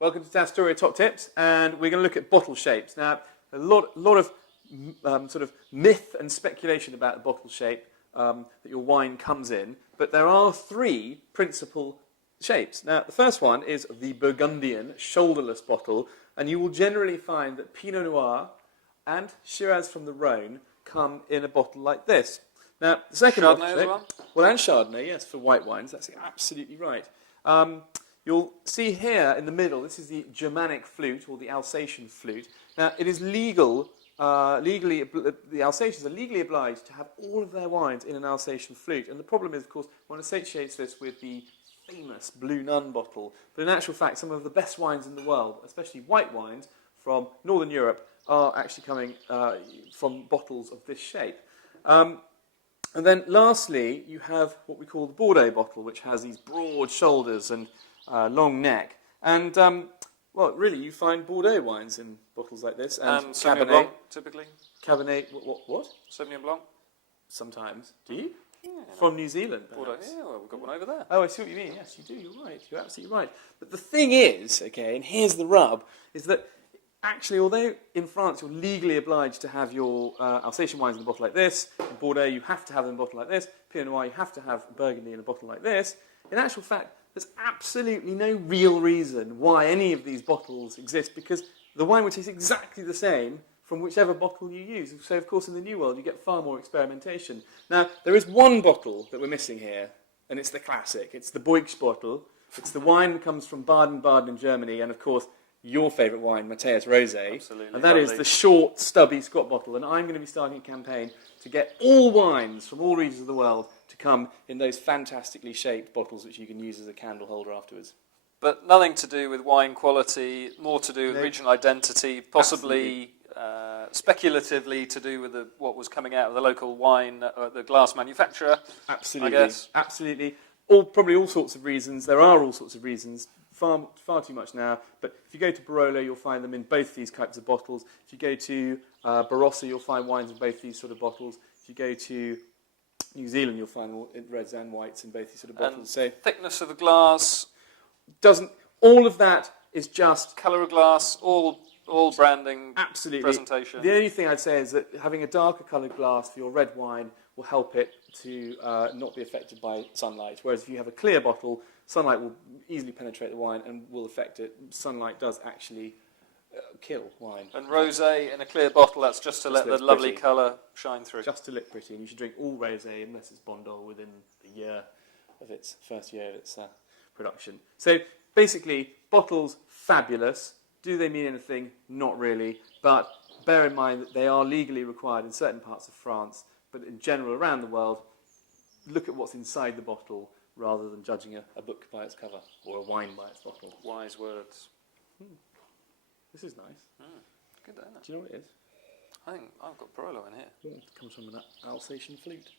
Welcome to Tastoria Top Tips, and we're going to look at bottle shapes. Now, a lot of sort of myth and speculation about the bottle shape that your wine comes in, but there are three principal shapes. Now, the first one is the Burgundian shoulderless bottle, and you will generally find that Pinot Noir and Shiraz from the Rhone come in a bottle like this. Now, the second Chardonnay bottle as well? well, and Chardonnay, yes, for white wines. That's absolutely right. You'll see here in the middle, this is the Germanic flute, or the Alsatian flute. Now, it is legal, the Alsatians are legally obliged to have all of their wines in an Alsatian flute. And the problem is, of course, one associates this with the famous Blue Nun bottle. But in actual fact, some of the best wines in the world, especially white wines from Northern Europe, are actually coming from bottles of this shape. And then lastly, you have what we call the Bordeaux bottle, which has these broad shoulders and long neck. And, well, really, you find Bordeaux wines in bottles like this. And Sauvignon Blanc, typically. Cabernet, what? Sauvignon Blanc. Sometimes. Do you? Yeah, From New Zealand, Bordeaux. perhaps? Yeah, well, we've got one over there. Oh, I see what you mean. Yes, you do. You're right. You're absolutely right. But the thing is, okay, and here's the rub, is that actually, although in France you're legally obliged to have your Alsatian wines in a bottle like this, in Bordeaux you have to have them in a bottle like this, Pinot Noir you have to have Burgundy in a bottle like this, in actual fact there's absolutely no real reason why any of these bottles exist, because the wine would taste exactly the same from whichever bottle you use. So of course in the New World you get far more experimentation. Now there is one bottle that we're missing here, and it's the classic. It's the Boix bottle. It's the wine that comes from Baden-Baden in Germany, and of course your favourite wine, Mateus Rosé. Absolutely. And that is the short, stubby Scott bottle. And I'm going to be starting a campaign to get all wines from all regions of the world to come in those fantastically shaped bottles which you can use as a candle holder afterwards. But nothing to do with wine quality, more to do with regional identity, possibly speculatively to do with what was coming out of the local wine, the glass manufacturer. Absolutely. I guess. Absolutely. Probably all sorts of reasons. There are all sorts of reasons. Far too much now, but if you go to Barolo, you'll find them in both these types of bottles. If you go to Barossa, you'll find wines in both these sort of bottles. If you go to New Zealand, you'll find reds and whites in both these sort of bottles. And so thickness of the glass, all of that is just colour of glass, all branding, absolutely presentation. The only thing I'd say is that having a darker coloured glass for your red wine will help it to not be affected by sunlight. Whereas if you have a clear bottle, sunlight will easily penetrate the wine and will affect it. Sunlight does actually kill wine. And rosé in a clear bottle, that's just to let the lovely colour shine through. Just to look pretty. And you should drink all rosé unless it's Bondol within the year of its first year of its production. So basically, bottles, fabulous. Do they mean anything? Not really. But bear in mind that they are legally required in certain parts of France, but in general around the world, look at what's inside the bottle rather than judging a book by its cover or a wine by its bottle. Wise words. This is nice. Good, isn't it? Do you know what it is? I think I've got Barolo in here. It comes from an Alsatian flute.